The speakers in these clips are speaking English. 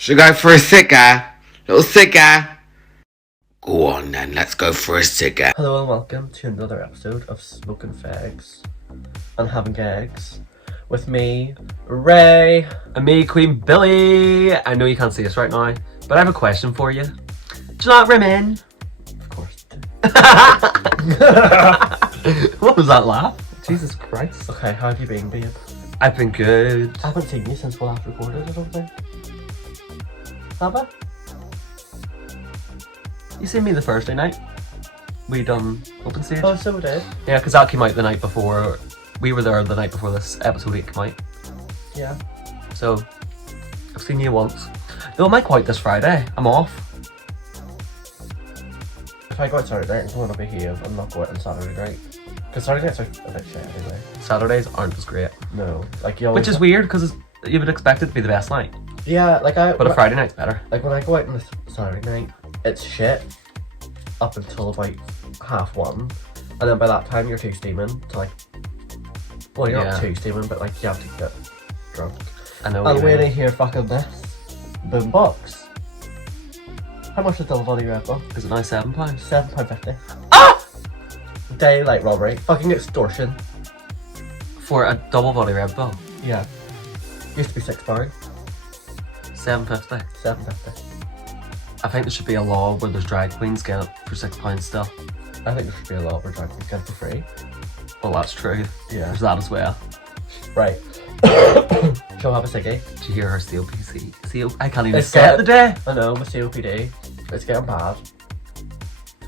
Should we go for a ciggar? Little ciggar? Go on then, let's go for a ciggar. Hello and welcome to another episode of Smoking Fegs and Having Gegs with me, Ray. And me, Queen Billy. I know you can't see us right now, but I have a question for you. Do you like women? Of course. What was that laugh? Jesus Christ. Okay, how have you been, babe? I've been good. I haven't seen you since we last recorded, I don't think. Have I? You seen me the Thursday night? We done open stage? Oh, so we did. Yeah, because that came out the night before. We were there the night before this episode 8 came out. Yeah. So, I've seen you once. Though I might go out this Friday. I'm off. If I go out Saturday night, I'm going to be here. I'm not going out on Saturday night. Because Saturday nights are a bit shit anyway. Saturdays aren't as great. No. Like, you always... Which is weird, because you would expect it to be the best night. Yeah, like But a Friday night's better. Like, when I go out on a Saturday night, it's shit up until about 1:30. And then by that time, you're too steaming to, like... Well, you're not too steaming, but, like, you have to get drunk. I know. And when I hear fucking this boombox, how much is the body Red Bull? Is it now £7? £7.50. Ah! Daylight robbery. Fucking extortion. For a double body Red Bull? Yeah. Used to be £6. £7.50. £7.50. I think there should be a law where there's drag queens get it for £6 still. I think there should be a lot where drag queens get it for free. Well, that's true. Yeah. There's that as well. Right. She'll have a ciggy. Did you hear her COPC? I can't even say it today. I know, my COPD. It's getting bad.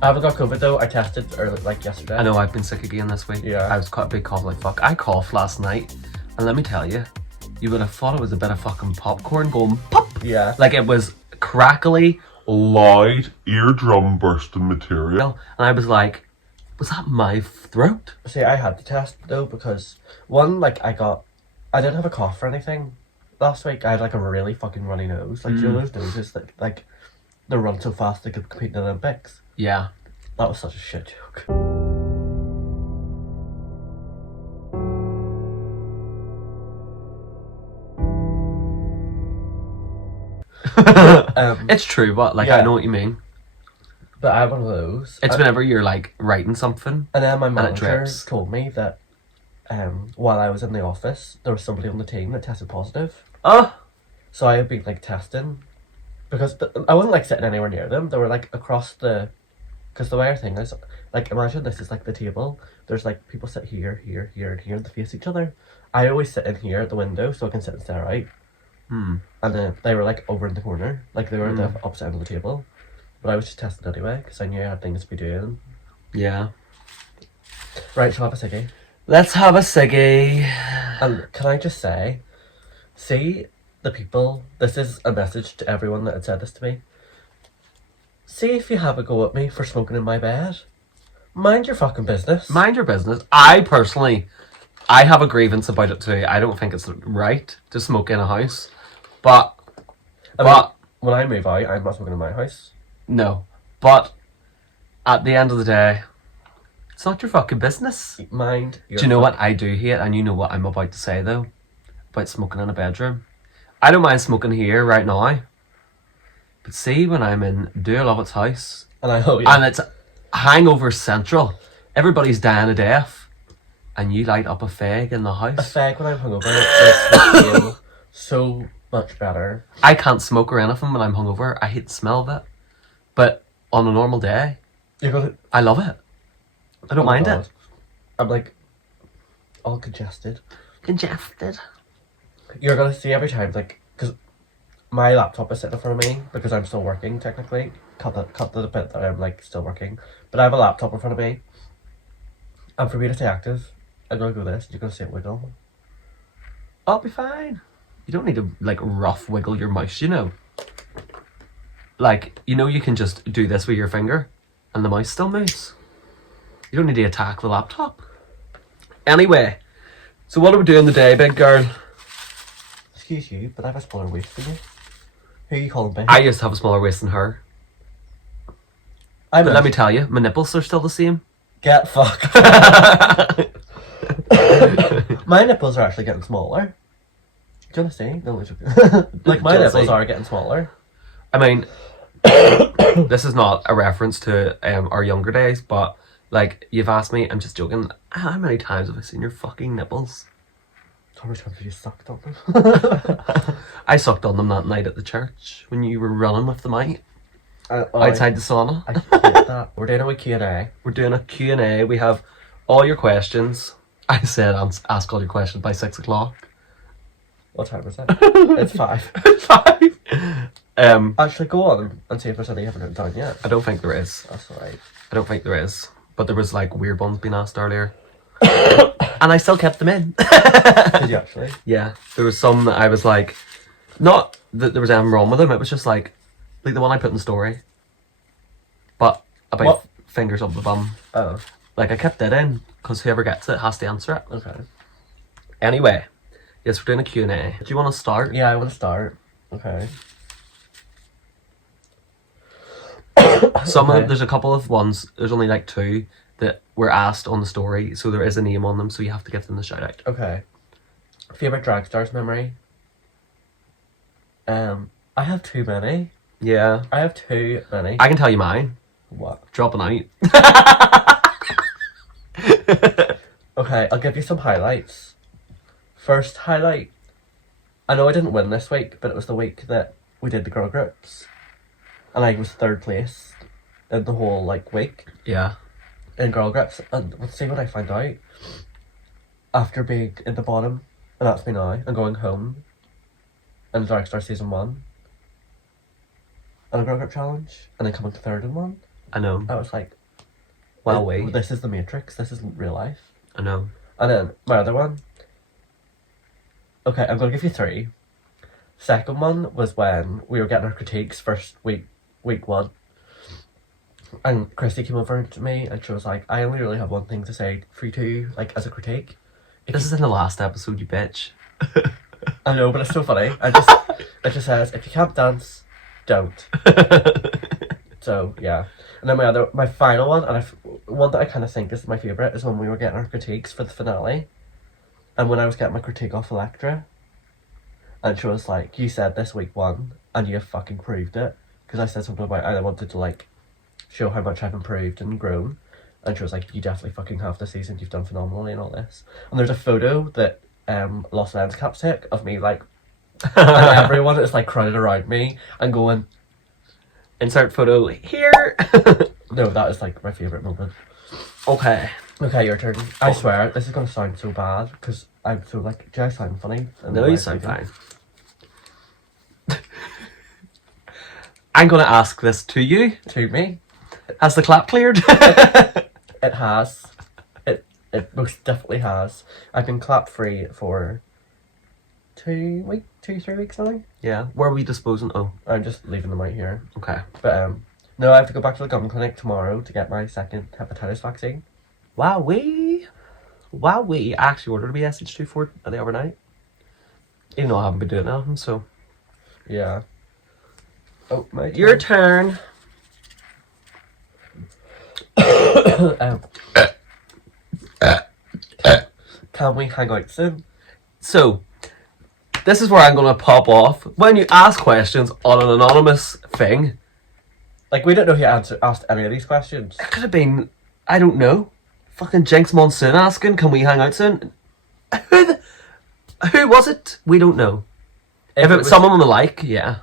I haven't got COVID though. I tested early, like yesterday. I know, I've been sick again this week. Yeah. I was quite a big cough like fuck. I coughed last night, and let me tell you, you would have thought it was a bit of fucking popcorn going pop. Yeah. Like it was crackly, loud, eardrum bursting material. and I was like, was that my throat? See, I had to test though because one, like I didn't have a cough or anything last week. I had like a really fucking runny nose. Like you know those noses that like they run so fast they could compete in the Olympics. Yeah. That was such a shit joke. It's true, but like Yeah. I know what you mean. But I had one of those. It's and, whenever you're like writing something. and then my it manager drips. told me that while I was in the office, there was somebody on the team that tested positive. Oh. So I had been like testing because I wasn't like sitting anywhere near them. They were like across the, because the way our thing is, like imagine this is like the table. There's like people sit here, here, here, and here, and they face each other. I always sit in here at the window so I can sit and stare out. And then they were like over in the corner, like they were at the opposite end of the table. But I was just testing anyway because I knew I had things to be doing. Yeah. Right, shall I have a ciggy? Let's have a ciggy. And can I just say, see the people, this is a message to everyone that had said this to me. See if you have a go at me for smoking in my bed. Mind your fucking business. Mind your business. I personally, I have a grievance about it too. I don't think it's right to smoke in a house. But, I mean, when I move out, I'm not smoking in my house. no. But, at the end of the day, it's not your fucking business. Mind your Do you know what I do hate? And you know what I'm about to say though? About smoking in a bedroom. I don't mind smoking here right now. But see, when I'm in Do Lovett's house, And I hope, yeah. and it's hangover central, everybody's dying to death, and you light up a fag in the A house. fag when I'm hungover, it's feel so much better. I can't smoke or anything when I'm hungover. I hate the smell of it. But on a normal day, You're gonna, I love it. I don't mind it. I'm like all congested. Congested. You're gonna see every time, like, because my laptop is sitting in front of me because I'm still working technically. Cut the bit that I'm like still working, but I have a laptop in front of me. And for me to stay active, I'm gonna go this. You're gonna see it wiggle. I'll be fine. You don't need to like rough wiggle your mouse, you know. Like, you know, you can just do this with your finger and the mouse still moves. You don't need to attack the laptop. Anyway, so what are we doing today, big girl? Excuse you, but I have a smaller waist than you. Who are you calling big? I used to have a smaller waist than her. But let me tell you, my nipples are still the same. Get fucked. My nipples are actually getting smaller. Do you want to see? No, it's okay. Like, my Just nipples see. are getting smaller. I mean, this is not a reference to our younger days, but like you've asked me, I'm just joking. How many times have I seen your fucking nipples? How many times have you sucked on them? I sucked on them that night at the church when you were running with them out outside the sauna. I hate that. We're doing a wee Q&A. We're doing a Q&A. We have all your questions. I said ask all your questions by 6 o'clock. What time is it? It's 5. 5. Actually, go on and see if there's any you haven't written down yet. I don't think there is. That's alright. I don't think there is. But there was like weird ones being asked earlier. And I still kept them in. Did you actually? Yeah. There was some that I was like, not that there was anything wrong with them, it was just like the one I put in the story. But about What? fingers up the bum. Oh, Like I kept it in, because whoever gets it has to answer it. okay. Anyway, yes, we're doing a Q&A. Do you want to start? Yeah, I want to start. Okay. Some Okay. there's a couple of ones, there's only like 2 that were asked on the story, so there is a name on them, so you have to give them the shout out. Okay. Favorite drag stars memory? I have too many. Yeah. I have too many. I can tell you mine. What? Dropping out. Okay, I'll give you some highlights. First highlight. I know I didn't win this week, but it was the week that we did the girl groups. And I was 3rd place in the whole, like, week Yeah. in girl groups. And let's see what I found out. After being in the bottom, and that's me now, and going home in Dark Star Season 1. And a girl group challenge. And then coming to 3rd in one. I know. I was like, Well, wait. this is the Matrix. This isn't real life. I know. And then my other one. Okay, I'm gonna give you 3. Second one was when we were getting our critiques first week 1. And Christy came over to me and she was like, I only really have one thing to say for you two, like as a critique. This is in the last episode, you bitch. I know, but it's so funny. It just says, if you can't dance, don't. So yeah. And then my final one, and one that I kind of think is my favourite, is when we were getting our critiques for the finale. And when I was getting my critique off Electra, and she was like, you said this week 1, and you have fucking proved it. Because I said something about, I wanted to like, show how much I've improved and grown. And she was like, you definitely fucking have this season, you've done phenomenally and all this. And there's a photo that Lost Lens Caps took of me, like, and everyone is like crowded around me and going, Insert photo here. no, that is like my favourite moment. Okay. Okay, your turn. I swear, this is going to sound so bad, because I'm so like, do I sound funny? No, you sound fine. I'm going to ask this to you. To me, Has the clap cleared? it has. It most definitely has. I've been clap free for 3 weeks now. Yeah. Where are we disposing? Oh, I'm just leaving them out here. okay. But no, I have to go back to the gun clinic tomorrow to get my 2nd hepatitis vaccine. Wowee. Wowee. I actually ordered a SH2 for it the overnight. Even though I haven't been doing anything, so. Yeah. Oh, my Your turn. um, can we hang out soon? So, this is where I'm going to pop off. When you ask questions on an anonymous thing, Like, we don't know who asked any of these questions. it could have been, I don't know, fucking Jinx Monsoon asking, can we hang out soon? Who was it? We don't know. If it was someone on the like, yeah.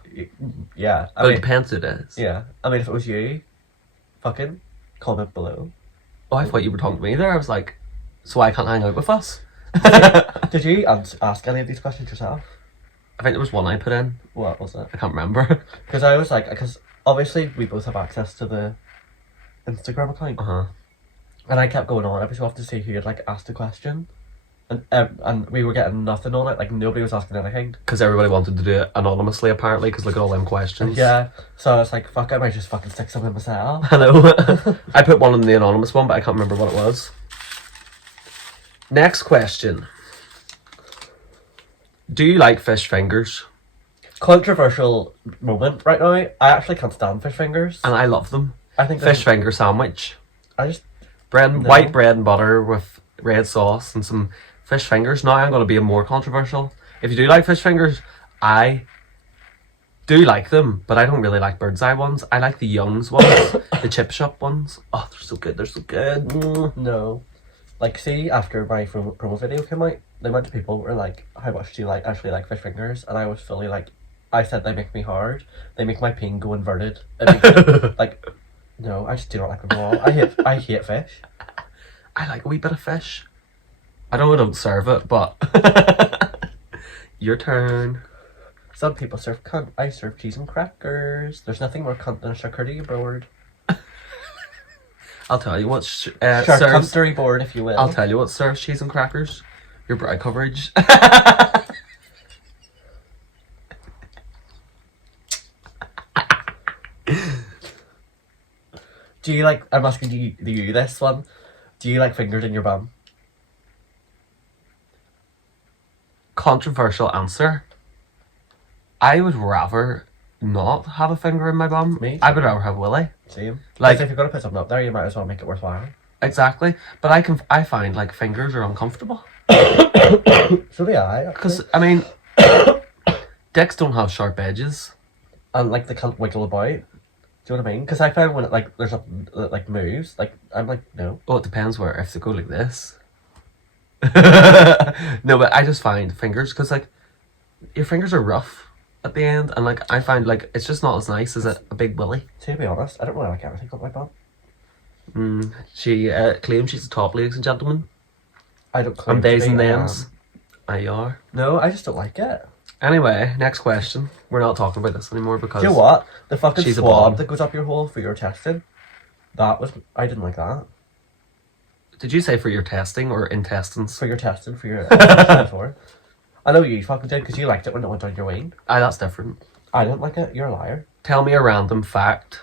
Yeah. But it depends who it is. Yeah. I mean, if it was you, fucking comment below. Oh, I thought you were talking to me there. I was like, so I can't hang out with us? Did you ask any of these questions yourself? I think there was one I put in. What was it? I can't remember. Because I was like, because obviously we both have access to the Instagram account. Uh-huh. And I kept going on every so often to see who had like asked a question. And we were getting nothing on it, like nobody was asking anything. Because everybody wanted to do it anonymously, apparently, because look at all them questions. Yeah, so I was like, fuck it, I might just fucking stick something myself. I know. I put one in the anonymous one, but I can't remember what it was. Next question. Do you like fish fingers? Controversial moment right now. I actually can't stand fish fingers. And I love them. I think Fish finger sandwich. I just No. White bread and butter with red sauce and some fish fingers. Now I'm going to be more controversial. If you do like fish fingers, I do like them, but I don't really like bird's eye ones. I like the Young's ones, the chip shop ones. Oh, they're so good. They're so good. No. Like, see, after my promo video came out, the amount of people were like, how much do you actually like fish fingers? And I was fully like, I said they make me hard. They make my peen go inverted. It makes it, like, no, I just do not like them at all. I hate fish. I like a wee bit of fish. I know I don't serve it, but your turn. Some people serve cunt. I serve cheese and crackers. There's nothing more cunt than a charcuterie board. I'll tell you what serves. Charcuterie board, if you will. I'll tell you what serves cheese and crackers. Your brow coverage. Do you like? I'm asking you this one. Do you like fingers in your bum? Controversial answer. I would rather not have a finger in my bum. Me? I would rather have willy. Same. Like- Like, if you're gonna put something up there, you might as well make it worthwhile. Exactly. But I find like fingers are uncomfortable. So do I. Because I mean dicks don't have sharp edges. And like they can't wiggle about. Do you know what I mean? Because I found when it like there's something that like moves, like I'm like no. Oh, it depends where. If they go like this. No, but I just find fingers, because like your fingers are rough at the end, and like I find like it's just not as nice as a big willy. To be honest, I don't really like anything on my bum. She claims she's the top, ladies and gentlemen. I don't claim On days to be, and I thems. am. I are. No, I just don't like it. Anyway, next question. We're not talking about this anymore because Do you know what? The fucking she's a swab bottom. that goes up your hole for your testing. That was I didn't like that. Did you say for your testing or intestines? For your testing, for your for. I know you fucking did because you liked it when it went down your wing. Aye, that's different. I didn't like it. You're a liar. Tell me a random fact.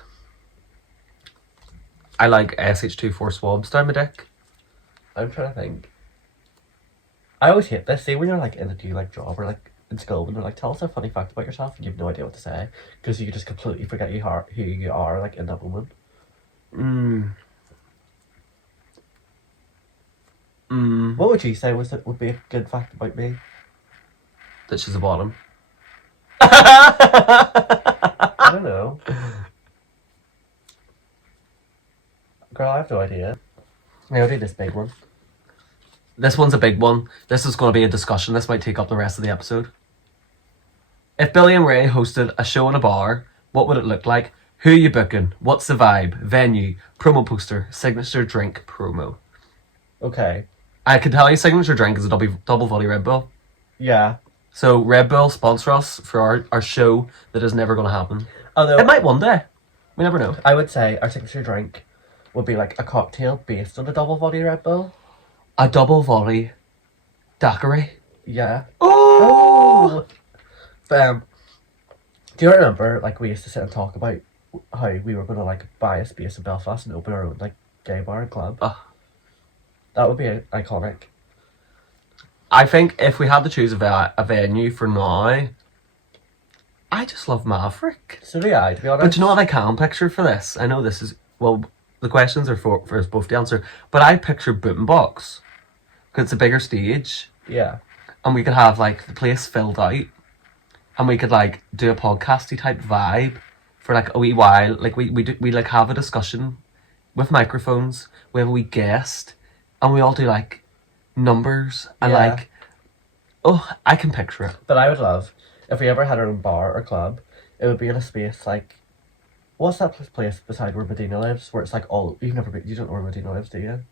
I like SH24 swabs down my dick. I'm trying to think. I always hate this. See, when you're like in a new like job or like in school, when they're like, tell us a funny fact about yourself, and you have no idea what to say because you just completely forget who you are like in that moment. What would you say would be a good fact about me? That she's a bottom. I don't know. Girl, I have no idea. I'll do this big one. This one's a big one. This is going to be a discussion. This might take up the rest of the episode. If Billy and Ray hosted a show in a bar, what would it look like? Who are you booking? What's the vibe? Venue? Promo poster? Signature drink? Promo? Okay. I can tell you signature drink is a double volley Red Bull. Yeah. So Red Bull sponsor us for our show that is never going to happen. Although It might one day. We never know. I would say our signature drink would be like a cocktail based on a double body Red Bull. A double volley daiquiri. Yeah. Oh! But, do you remember like we used to sit and talk about how we were gonna like buy a space in Belfast and open our own like gay bar and club? That would be iconic. I think if we had to choose a venue for now, I just love Maverick. So do I, to be honest. But you know what I can picture for this? I know this is, well, the questions are for us both to answer, but I picture Boot Box, because it's a bigger stage, Yeah. and we could have like the place filled out, and we could like do a podcasty type vibe for like a wee while. Like we like have a discussion with microphones. We have a wee guest, and we all do like numbers and Yeah. like, oh, I can picture it. But I would love, if we ever had our own bar or club, it would be in a space like, what's that place beside where Medina lives, where it's like all, you don't know where Medina lives, do you?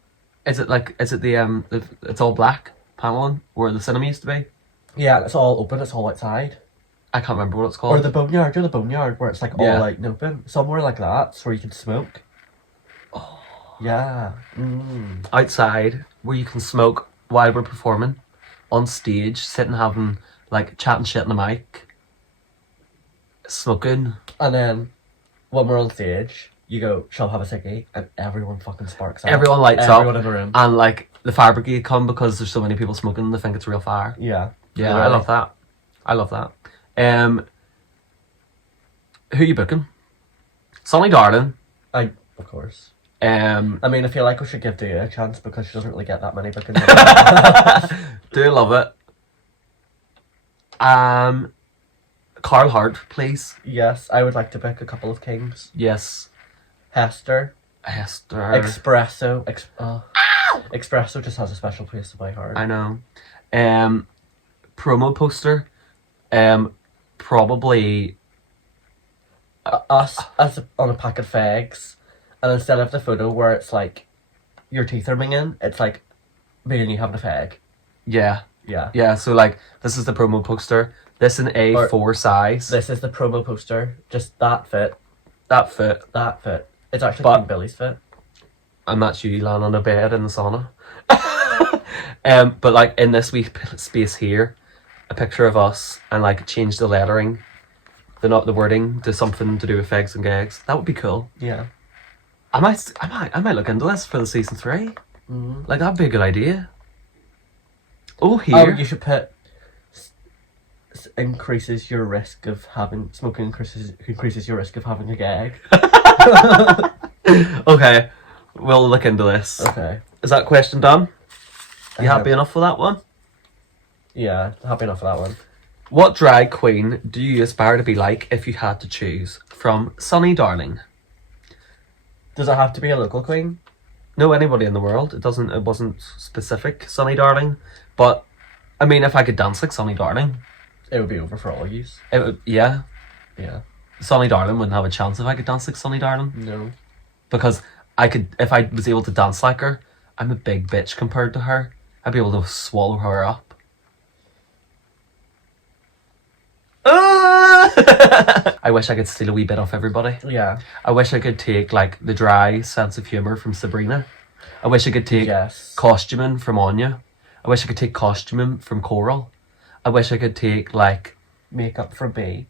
Is it the it's all black paneling where the cinema used to be? Yeah, it's all open, it's all outside. I can't remember what it's called. Or the boneyard, you know the boneyard, where it's like all Yeah. like open. Somewhere like that, where you can smoke. Oh. Yeah. Outside where you can smoke while we're performing, on stage, sitting having like chatting shit in the mic, smoking. And then, when we're on stage, you go, shall have a ciggy, and everyone fucking sparks up. Everyone lights Everyone up, in the room. and like the fire brigade come because there's so many people smoking. They think it's real fire. Yeah. Yeah, I Literally. love that. I love that. Who you booking? Sonny Darling. Of course. I I mean, I feel like we should give Dea a chance because she doesn't really get that many bookings. do love it. Carl Hart, please. Yes, I would like to pick a couple of kings. Yes. Hester. Hester. Espresso just has a special place in my heart. I know. Promo poster. Probably Us as on a pack of Fegs, and instead of the photo where it's like your teeth are minging, it's like me and you having a Feg. yeah. Yeah. Yeah, so like this is the promo poster. This in A4 size. This is the promo poster. Just that fit. That fit. That fit. It's actually But- King Billy's fit. And that's you lying on a bed in the sauna. But like in this wee space here, a picture of us and like change the lettering, the wording to something to do with Fegs and Gegs. That would be cool. Yeah. I might look into this for the season 3. Mm-hmm. Like that'd be a good idea. Oh, Oh, here. you should put increases your risk of having smoking increases your risk of having a gag. Okay, we'll look into this. Okay. Is that question done? You Uh, happy enough with that one? Yeah, happy enough for that one. What drag queen do you aspire to be like if you had to choose? From Sunny Darling. Does it have to be a local queen? No, anybody in the world. It wasn't specific, Sunny Darling. But I mean, if I could dance like Sunny Darling, It would be over for all yous. it would. Yeah, Yeah. Sunny Darling wouldn't have a chance if I could dance like Sunny Darling, No. because I could. If I was able to dance like her, I'm a big bitch compared to her. I'd be able to swallow her up. I wish I could steal a wee bit off everybody. Yeah. I wish I could take like the dry sense of humor from Sabrina. I wish I could take Yes. costuming from Anya. I wish I could take costuming from Coral. I wish I could take like Makeup from B.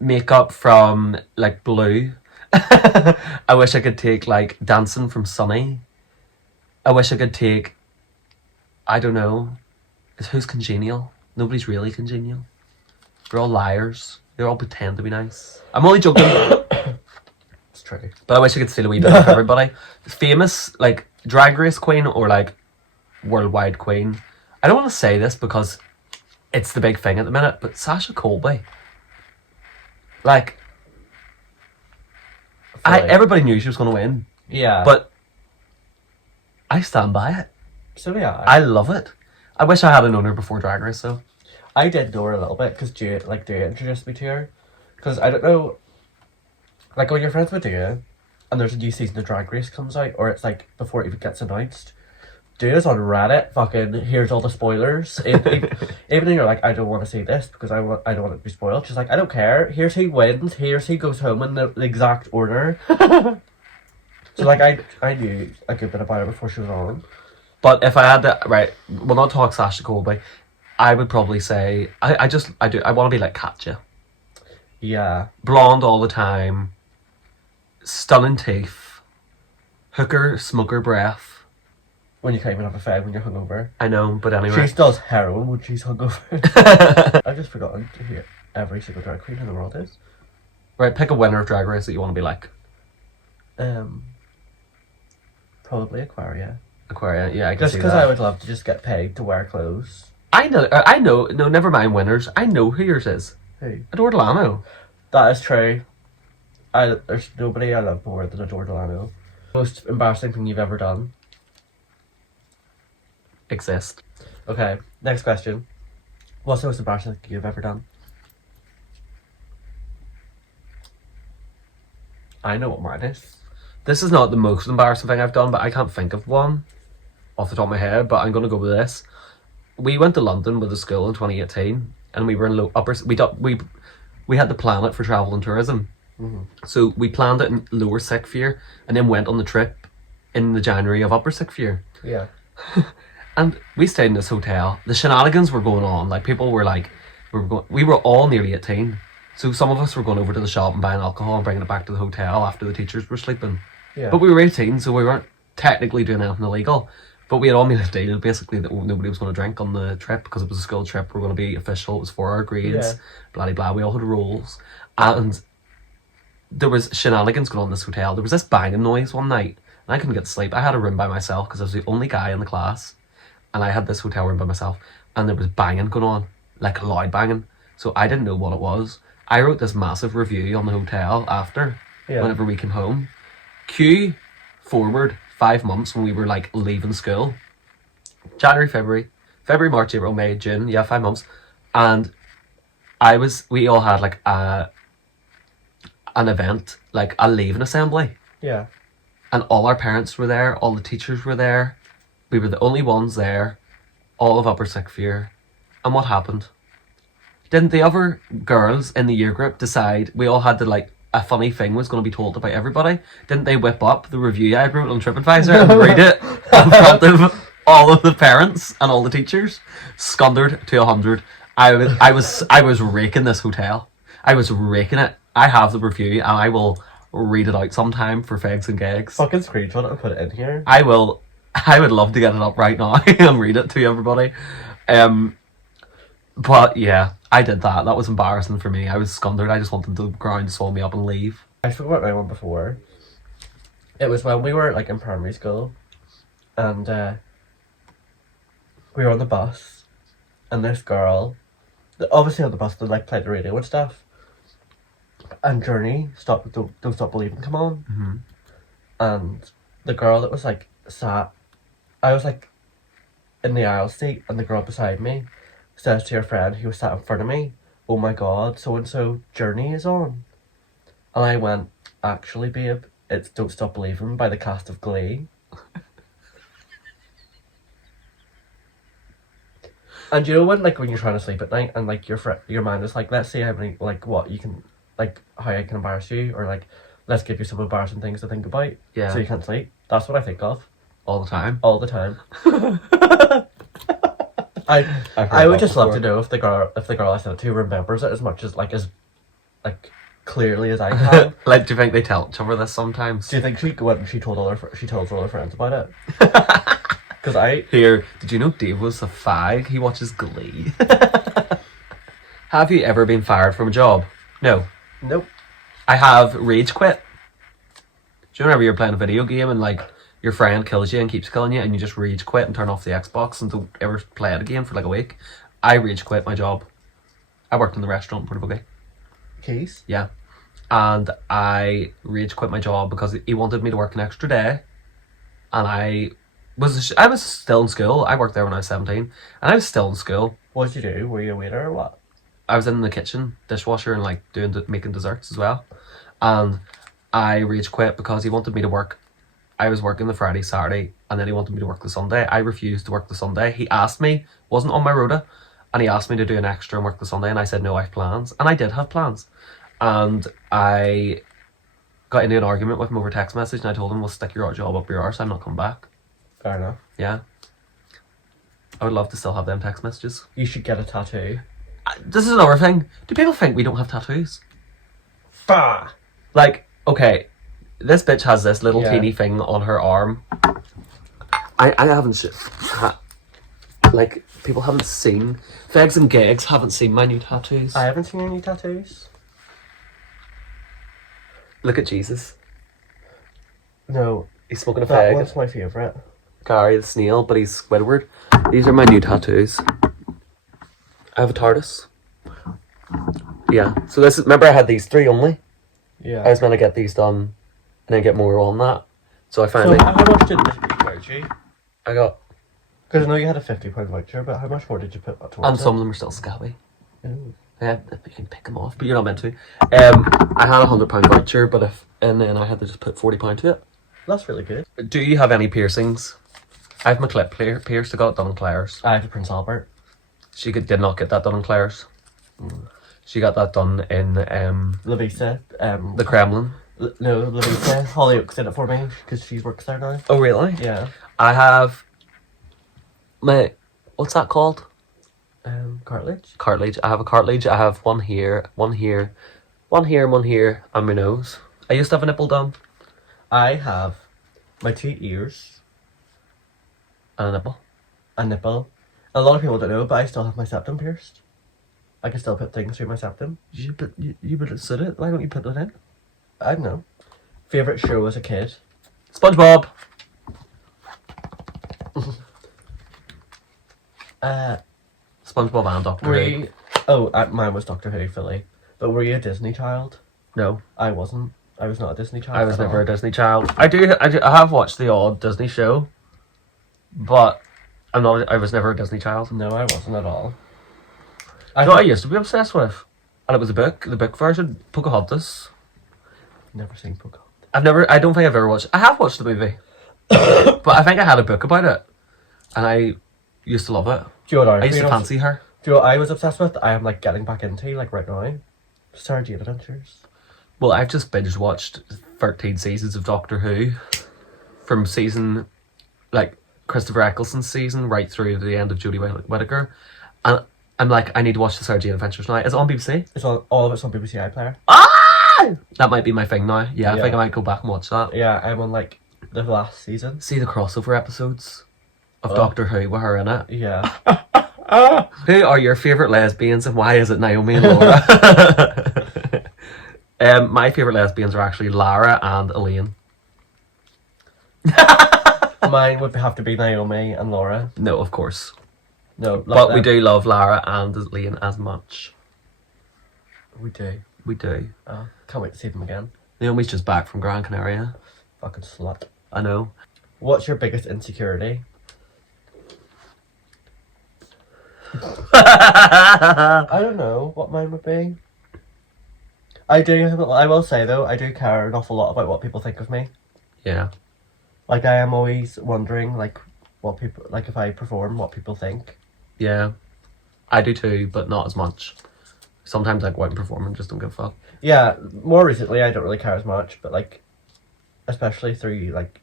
makeup from like Blue. I wish I could take like dancing from Sunny. I wish I could take, I don't know, who's congenial? Nobody's really congenial. They're all liars. They all pretend to be nice. I'm only joking. It's true. But I wish I could steal a wee bit of everybody. Famous, like, drag race queen or, like, worldwide queen. I don't want to say this because it's the big thing at the minute, but Sasha Colby. Like, everybody knew she was going to win, Yeah. but I stand by it. so yeah. I love it. I wish I had known her before Drag Race, though. I did know her a little bit because Dua introduced me to her. Because I don't know, like when you're friends with Dua and there's a new season of Drag Race comes out, or it's like before it even gets announced, Dua's on Reddit, fucking, here's all the spoilers. Even when you're like, I don't want to see this because I don't want it to be spoiled. She's like, I don't care. Here's who wins. Here's who goes home in the exact order. So like I knew a good bit about her before she was on. But if I had to, right, we'll not talk Sasha Colby. I would probably say, I want to be like Katja. Yeah. Blonde all the time, stunning teeth, hooker, smoker breath. When you can't even have a fag when you're hungover. I know, but anyway. She does heroin when she's hungover. I've just forgotten to hear every single drag queen in the world is. Right, pick a winner of Drag Race that you want to be like. Probably Aquaria. Aquaria, yeah, I can Just see because that. I would love to just get paid to wear clothes. I know, no, never mind winners. I know who yours is. Who? Adore Delano. That is true. There's nobody I love more than Adore Delano. Most embarrassing thing you've ever done. Exist. Okay, next question. What's the most embarrassing thing you've ever done? I know what mine is. This is not the most embarrassing thing I've done, but I can't think of one off the top of my head, but I'm going to go with this. We went to London with the school in 2018, and we were in we had to plan it for travel and tourism. Mm-hmm. So we planned it in lower sixth year, and then went on the trip in the January of upper sixth year. Yeah. And we stayed in this hotel. The shenanigans were going on. Like, people were like, we were all nearly 18. So some of us were going over to the shop and buying alcohol and bringing it back to the hotel after the teachers were sleeping. Yeah. But we were 18, so we weren't technically doing anything illegal. But we had all made a deal, basically, that nobody was going to drink on the trip because it was a school trip. We were going to be official. It was for our grades. Yeah. Blah, blah, blah. We all had rules. And there was shenanigans going on in this hotel. There was this banging noise one night, and I couldn't get to sleep. I had a room by myself because I was the only guy in the class, and I had this hotel room by myself, and there was banging going on. like loud banging. So I didn't know what it was. I wrote this massive review on the hotel after, Yeah. whenever we came home. Cue forward 5 months when we were like leaving school. January, February, March, April, May, June. Yeah, 5 months. And we all had like an event, like a leaving assembly. Yeah. And all our parents were there, all the teachers were there. We were the only ones there, all of upper sixth year. And what happened? Didn't the other girls in the year group decide we all had to like a funny thing was going to be told about everybody? Didn't they whip up the review I wrote on TripAdvisor and read it in front of all of the parents and all the teachers? Scundered to 100. I was raking this hotel. I was raking it. I have the review and I will read it out sometime for Fegs and Gegs. Fucking screenshot it and put it in here. I would love to get it up right now and read it to everybody. But yeah, I did that. That was embarrassing for me. I was scundered. I just wanted the ground to swallow me up and leave. I spoke about my one before. It was when we were like in primary school, and we were on the bus, and this girl, obviously on the bus, they like played the radio and stuff. And Journey, Don't Stop Believing, come on. Mm-hmm. And the girl that was like sat, I was like in the aisle seat, and the girl beside me says to her friend who was sat in front of me, "Oh my god, so and so Journey is on." And I went, "Actually, babe, it's Don't Stop Believing by the cast of Glee." And you know when you're trying to sleep at night and like your mind is like, let's see how many like what you can like how I can embarrass you, or like let's give you some embarrassing things to think about. Yeah. So you can't sleep. That's what I think of All the time. all the time. I would just love to know if the girl I said it to remembers it as much as like clearly as I can. Like, do you think they tell each other this sometimes? Do you think she went and she told all her friends about it? Because Here, did you know Dave was a fag? He watches Glee. Have you ever been fired from a job? No. nope. I have rage quit. Do you know whenever you're playing a video game and like your friend kills you and keeps killing you and you just rage quit and turn off the Xbox and don't ever play it again for like a week? I rage quit my job. I worked in the restaurant in Portobello. Keys. Yeah. And I rage quit my job because he wanted me to work an extra day. And I was still in school. I worked there when I was 17. And I was still in school. What did you do? Were you a waiter or what? I was in the kitchen, dishwasher, and like making desserts as well. And I rage quit because he wanted me to work. I was working the Friday, Saturday, and then he wanted me to work the Sunday. I refused to work the Sunday. He asked me, wasn't on my rota, and he asked me to do an extra and work the Sunday, and I said no, I have plans. And I did have plans. And I got into an argument with him over text message, and I told him, well, stick your job up your arse, I'm not coming back. Fair enough. Yeah. I would love to still have them text messages. You should get a tattoo. This is another thing. Do people think we don't have tattoos? Bah! Like, okay, this bitch has this little Yeah. teeny thing on her arm. I haven't like, people haven't seen, Fegs and Gegs haven't seen my new tattoos. I haven't seen any tattoos. Look at Jesus. No, He's smoking a that fag. one's my favourite. Gary the snail, but he's Squidward. These are my new tattoos. I have a TARDIS. Yeah, so this is, remember I had these 3 only? Yeah. I was going to get these done and then get more on that. So I So finally, how much did this charge you? I got, Because I know you had a £50 voucher, but how much more did you put towards and it? some of them are still scabby. Ooh. Yeah, you can pick them off, but you're not meant to. I had a £100 voucher, but and then I had to just put £40 to it. That's really good. Do you have any piercings? I have my clip pierced. I got it done in Claire's. I have a Prince Albert. She did not get that done in Claire's. She got that done in Lavisa. the Kremlin. No, Lavisa. Holly Oaks did it for me because she works there now. Oh really? Yeah. I have my, what's that called? Cartilage. Cartilage. I have a cartilage. I have one here, one here, one here, and one here, and my nose. I used to have a nipple done. I have my 2 ears, And a nipple. a nipple. A lot of people don't know, but I still have my septum pierced. I can still put things through my septum. You better sit it. Why don't you put that in? I don't know. Favorite show as a kid? SpongeBob. SpongeBob and Doctor Were Who. you... mine was Doctor Who, fully. But were you a Disney child? No, I wasn't. I was not a Disney child. I was at never all. a Disney child. I have watched the odd Disney show, but I was never a Disney child. No, I wasn't at all. You know what I used to be obsessed with? And it was the book version, Pocahontas. Never seen Pocahontas. I don't think I've ever watched, I have watched the movie. But I think I had a book about it. And I used to love it. Do you know what I used to fancy her. Do you know what I was obsessed with? I am like getting back into like right now. Sarah Jane Adventures. Well, I've just binge watched 13 seasons of Doctor Who. From season, like, Christopher Eccleston's season right through to the end of Jodie Whittaker. And I'm like, I need to watch the Sarah Jane Adventures now. Is it on BBC? It's all of it's on BBC iPlayer. That might be my thing now. Yeah, I think I might go back and watch that. Yeah, I'm on like the last season. See the crossover episodes of Doctor Who with her in it. Yeah. Who are your favourite lesbians and why is it Naomi and Laura? My favourite lesbians are actually Lara and Elaine. Mine would have to be Naomi and Laura. No, of course. No, love But we them. do love Lara and Elaine as much. We do. We do. Oh, can't wait to see them again. Naomi's just back from Gran Canaria. Fucking slut. I know. What's your biggest insecurity? I I don't know what mine would be. I will say though, I do care an awful lot about what people think of me. Yeah. Like I am always wondering like what people, like if I perform, what people think. Yeah. I do too, but not as much. Sometimes I go out and perform and just don't give a fuck. Yeah, more recently I don't really care as much, but like, especially through like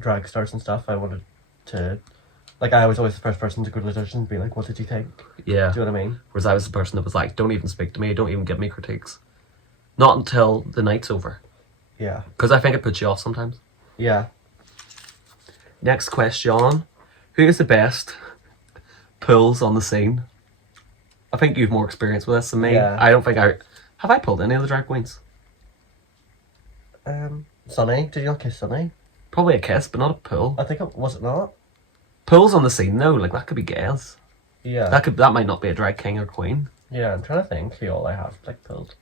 drag stars and stuff, I wanted to, like I was always the first person to go to the judges and be like, what did you think? Yeah. Do you know what I mean? Whereas I was the person that was like, don't even speak to me, don't even give me critiques. Not until the night's over. Yeah. Because I think it puts you off sometimes. Yeah. Next question. Who is the best pulls on the scene? I think you've more experience with this than me. Yeah. I don't think have I pulled any of the drag queens? Sunny, did you not kiss Sunny? Probably a kiss, but not a pull. I think was it not? Pulls on the scene, no, like that could be girls. Yeah. That might not be a drag king or queen. Yeah, I'm trying to think who all I have like pulled.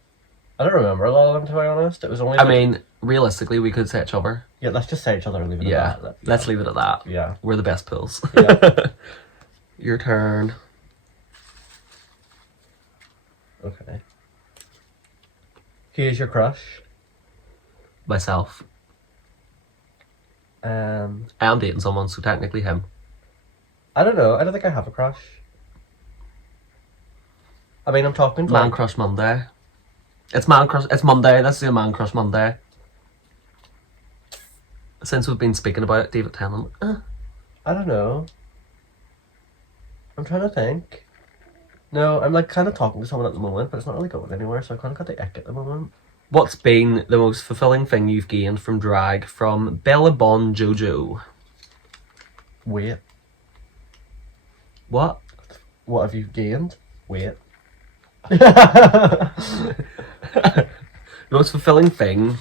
I don't remember a lot of them to be honest. It was only I like, mean, realistically we could say each other. yeah, let's just say each other and leave it Yeah. at that. Let's leave it at that. Yeah. We're the best pulls. Yeah. Your turn. Okay. Who is your crush? Myself. I am dating someone, so technically him. I don't know. I don't think I have a crush. I mean, I'm talking to Man like, Crush Monday. It's Monday. Let's do a Man Crush Monday. Since we've been speaking about it, David Tennant. I don't know. I'm trying to think. No, I'm like kind of talking to someone at the moment, but it's not really going anywhere, so I kind of got the ick at the moment. What's been the most fulfilling thing you've gained from drag? From Bella Bon Jojo. Wait, What? what have you gained? Wait. The most fulfilling thing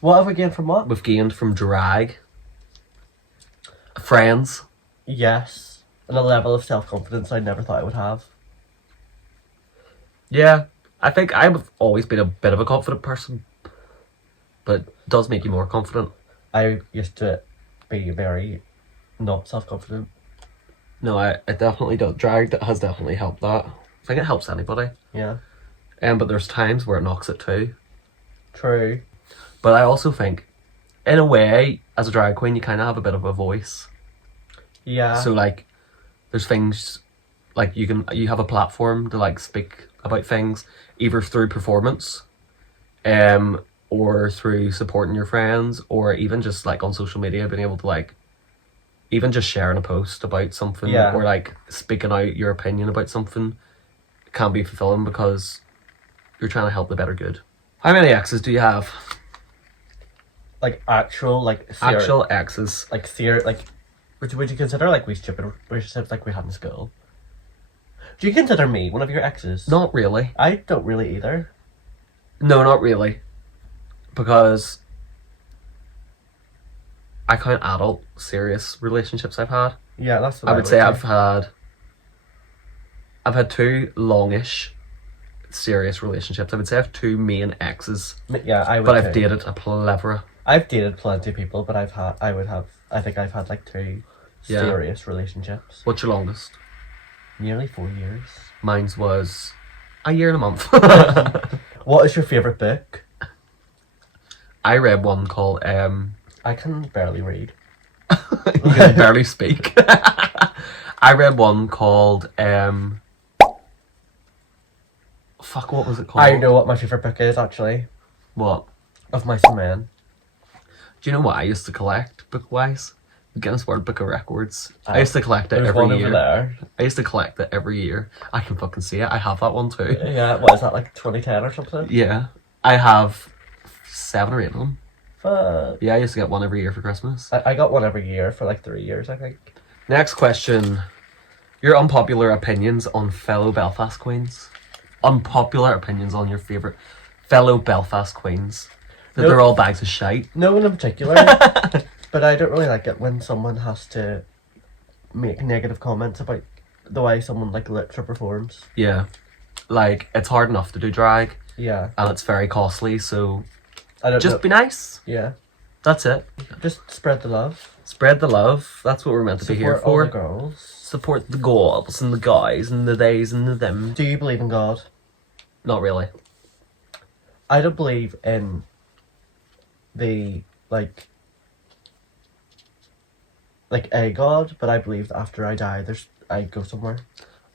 What have we gained from what? we've gained from drag? Friends. Yes, and a level of self-confidence I never thought I would have. Yeah. I think I've always been a bit of a confident person. But it does make you more confident. I used to be very not self-confident. No, it definitely does. Drag has definitely helped that. I think it helps anybody. Yeah. But there's times where it knocks it too. True. But I also think, in a way, as a drag queen, you kind of have a bit of a voice. Yeah. So like, there's things like you have a platform to like speak about things either through performance, or through supporting your friends, or even just like on social media, being able to like, even just sharing a post about something, Yeah. or like speaking out your opinion about something, can be fulfilling because you're trying to help the better good. How many exes do you have? like actual like Actual exes. like would you consider like we stupid relationships like we had in school? Do you consider me one of your exes? Not really. I don't really either. No, not really. Because I count adult serious relationships I've had. Yeah, that's what I would say I've had I've had 2 longish serious relationships. I would say I have 2 main exes, Yeah, I would but I've too. dated a plethora. I've dated plenty of people, but I think I've had like 2 Yeah. serious relationships. What's your longest? Nearly 4 years. Mine's was a year and a month. What is your favourite book? I read one called I can barely read. you can barely speak. I read one called fuck, what was it called? I know what my favourite book is, actually. What? Of Mice and Men. Do you know what I used to collect book-wise? The Guinness World Book of Records. I used to collect it There's every one over year. there. I used to collect it every year. I can fucking see it. I have that one too. Yeah, what is that, like 2010 or something? Yeah. I have 7 or 8 of them. Fuck. Yeah, I used to get one every year for Christmas. I got one every year for like 3 years, I think. Next question. Your unpopular opinions on fellow Belfast queens. Unpopular opinions on your favourite fellow Belfast queens. That Nope. they're all bags of shite. No one in particular, but I don't really like it when someone has to make negative comments about the way someone like looks or performs. Yeah. Like, it's hard enough to do drag, Yeah, and it's very costly, so I don't just know. be nice. Yeah, That's it. just spread the love. Spread the love. That's what we're meant to be here Support all the for. girls. Support the girls and the guys and the theys and the them. Do you believe in God? Not really. I don't believe in the like a God, but I believe that after I die, I go somewhere.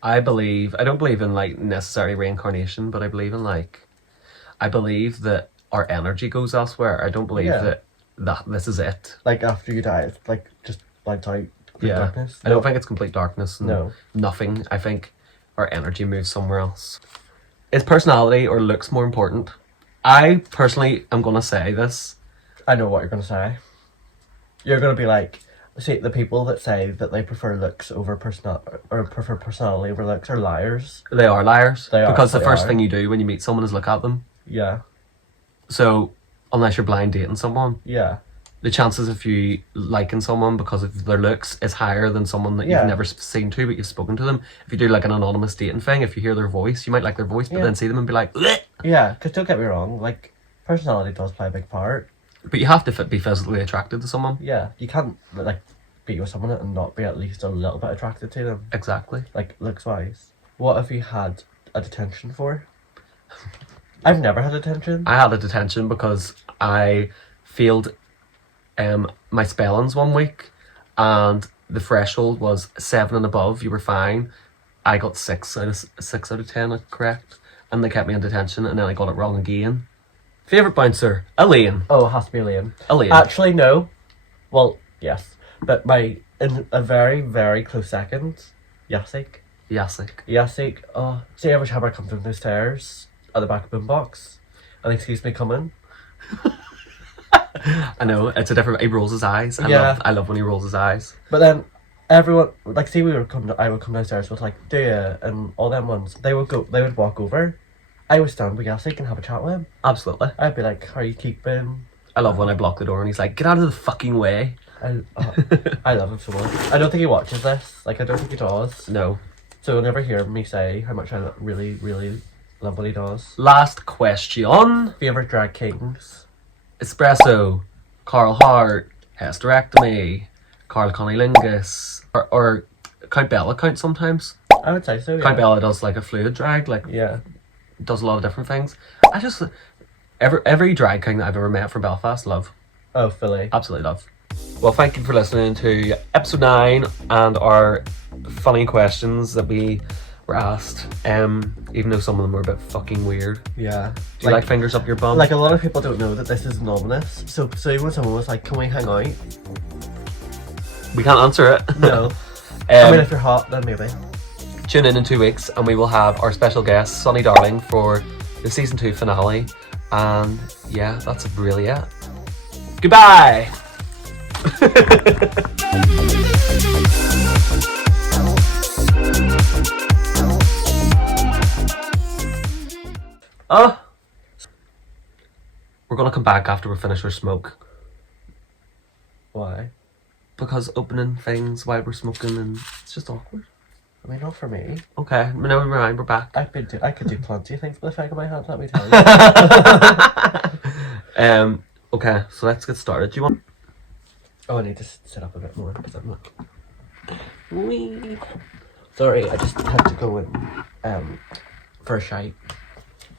I don't believe in like necessary reincarnation, but I believe in I believe that our energy goes elsewhere. I don't believe Yeah. that this is it. Like after you die, it's like just lights out. Yeah. Darkness. I don't think it's complete darkness and No. nothing. I think our energy moves somewhere else. Is personality or looks more important? I personally am gonna say this. I know what you're gonna say. You're gonna be like, see, the people that say that they prefer looks over prefer personality over looks are liars. They are liars. They are, because the they first are. thing you do when you meet someone is look at them. Yeah, So unless you're blind dating someone, yeah, the chances of you liking someone because of their looks is higher than someone that Yeah. you've never seen to, but you've spoken to them. If you do like an anonymous dating thing, if you hear their voice, you might like their voice, but Yeah. then see them and be like, "Bleh." yeah. Because don't get me wrong, like personality does play a big part. But you have to be physically attracted to someone. Yeah, you can't like be with someone and not be at least a little bit attracted to them, Exactly. like looks wise. What have you had a detention for? I've never had a detention. I had a detention because I failed my spellings one week, and the threshold was 7 and above. You were fine. I got 6 out of 10 correct, and they kept me in detention, and then I got it wrong again. Favorite bouncer, Elaine. Oh, it has to be Liam. Elaine. Actually, no. Well, yes, but in a very very close second, Yasik. Yasik. Oh, see, every time I come down the stairs at the back of boombox, and he sees me coming. I know it's a different. He rolls his eyes. Yeah. I love when he rolls his eyes. But then everyone, like, see, I would come downstairs with like, do you, and all them ones. They would walk over. I would stand with Yasik and have a chat with him. Absolutely. I'd be like, "How are you keeping?" I love when I block the door and he's like, "Get out of the fucking way." I love him so much. I don't think he watches this. Like, I don't think he does. No. So he'll never hear me say how much I really, really love what he does. Last question. Favorite drag kings? Espresso, Carl Hart, Hysterectomy, Carl Cunnilingus, or Count Bella count sometimes. I would say so. Yeah. Count Bella does like a fluid drag, like Yeah. does a lot of different things. I just every drag king that I've ever met from Belfast, love, Oh, Philly. absolutely love. Well, thank you for listening to episode 9 and our funny questions that we were asked. Even though some of them were a bit fucking weird. Yeah. Do you like fingers up your bum? Like, a lot of people don't know that this is anonymous. So when someone was like, "Can we hang out?" We can't answer it. No. I Um, mean, if you're hot, then maybe. Tune in 2 weeks and we will have our special guest, Sonny Darling, for the season 2 finale. And yeah, that's really it. Goodbye! We're gonna come back after we finish our smoke. Why? Because opening things while we're smoking, and it's just awkward. I mean, not for me. Okay, no, we're back. I could do plenty of things with the fag in my hand, let me tell you. Okay, so let's get started. Do you want? Oh, I need to sit up a bit more because I'm like... Sorry, I just had to go in for a shite.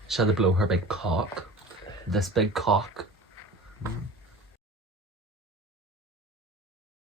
She had to blow her big cock. This big cock.